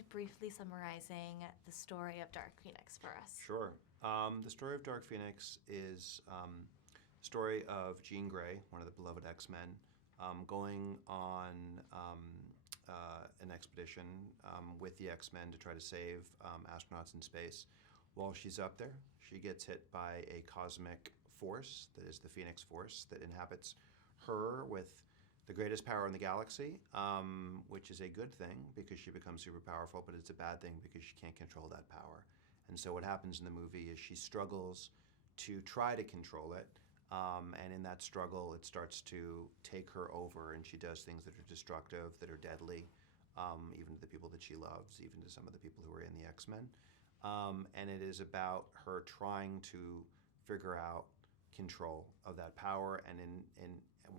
Briefly summarizing the story of Dark Phoenix for us. Sure. The story of Dark Phoenix is the story of Jean Grey, one of the beloved X-Men, going on an expedition with the X-Men to try to save astronauts in space. While she's up there, she gets hit by a cosmic force that is the Phoenix Force that inhabits her with the greatest power in the galaxy, which is a good thing because she becomes super powerful, but it's a bad thing because she can't control that power. And so what happens in the movie is she struggles to try to control it, and in that struggle it starts to take her over, and she does things that are destructive, that are deadly, even to the people that she loves, even to some of the people who are in the X-Men. And it is about her trying to figure out control of that power, and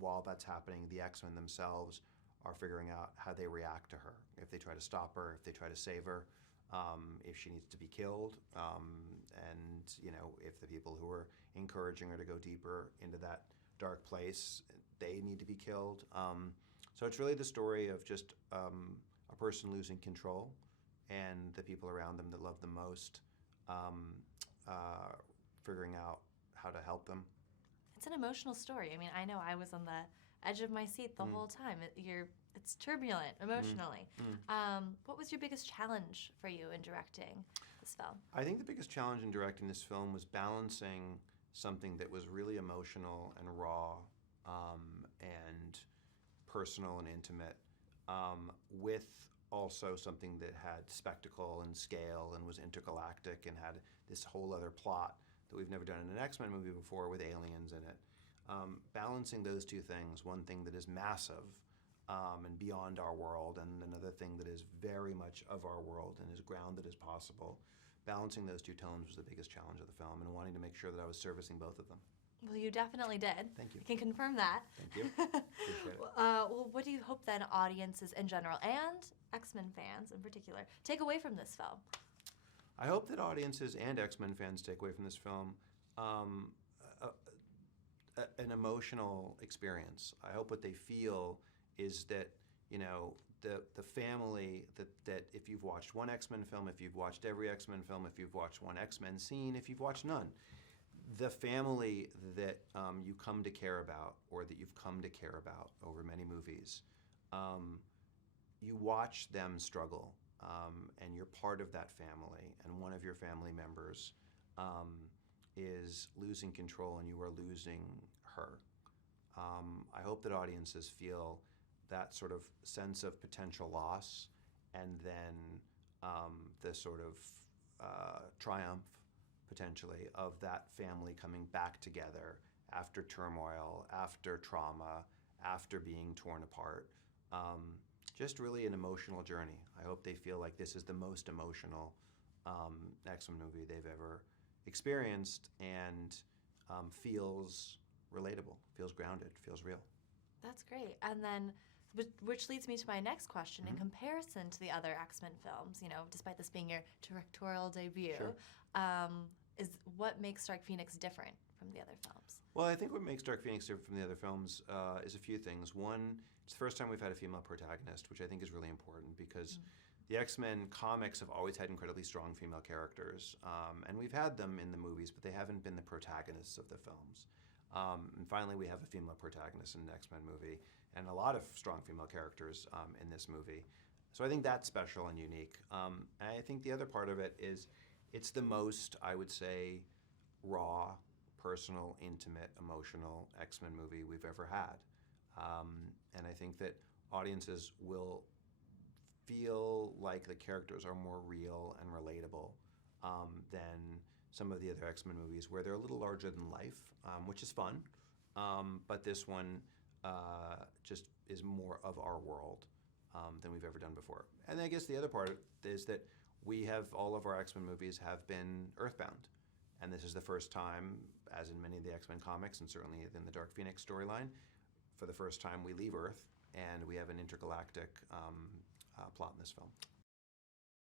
while that's happening, the X-Men themselves are figuring out how they react to her. If they try to stop her, if they try to save her, if she needs to be killed, and if the people who are encouraging her to go deeper into that dark place, they need to be killed. So it's really the story of just a person losing control and the people around them that love them most figuring out how to help them. It's an emotional story. I mean, I know I was on the edge of my seat the whole time. It's turbulent emotionally. What was your biggest challenge for you in directing this film? I think the biggest challenge in directing this film was balancing something that was really emotional and raw and personal and intimate with also something that had spectacle and scale and was intergalactic and had this whole other plot that we've never done in an X-Men movie before with aliens in it. Balancing those two things, one thing that is massive and beyond our world, and another thing that is very much of our world and as grounded as possible. Balancing those two tones was the biggest challenge of the film, and wanting to make sure that I was servicing both of them. Well, you definitely did. Thank you. I can confirm that. Thank you. Appreciate it. Well, what do you hope then audiences in general, and X-Men fans in particular, take away from this film? I hope that audiences and X-Men fans take away from this film an emotional experience. I hope what they feel is that, the family, that if you've watched one X-Men film, if you've watched every X-Men film, if you've watched one X-Men scene, if you've watched none, the family that you come to care about, or that you've come to care about over many movies, you watch them struggle. And you're part of that family, and one of your family members is losing control and you are losing her. I hope that audiences feel that sort of sense of potential loss, and then the sort of triumph, potentially, of that family coming back together after turmoil, after trauma, after being torn apart. Just really an emotional journey. I hope they feel like this is the most emotional X-Men movie they've ever experienced, and feels relatable, feels grounded, feels real. That's great. And then, which leads me to my next question. In comparison to the other X-Men films, despite this being your directorial debut, is what makes Dark Phoenix different from the other films? Well, I think what makes Dark Phoenix different from the other films is a few things. One, it's the first time we've had a female protagonist, which I think is really important because the X-Men comics have always had incredibly strong female characters, and we've had them in the movies, but they haven't been the protagonists of the films. And finally, we have a female protagonist in an X-Men movie, and a lot of strong female characters in this movie. So I think that's special and unique. And I think the other part of it is it's the most, I would say, raw, personal, intimate, emotional X-Men movie we've ever had. And I think that audiences will feel like the characters are more real and relatable than some of the other X-Men movies where they're a little larger than life, which is fun. But this one just is more of our world than we've ever done before. And I guess the other part is that all of our X-Men movies have been Earthbound. And this is the first time, as in many of the X-Men comics, and certainly in the Dark Phoenix storyline, for the first time we leave Earth, and we have an intergalactic plot in this film.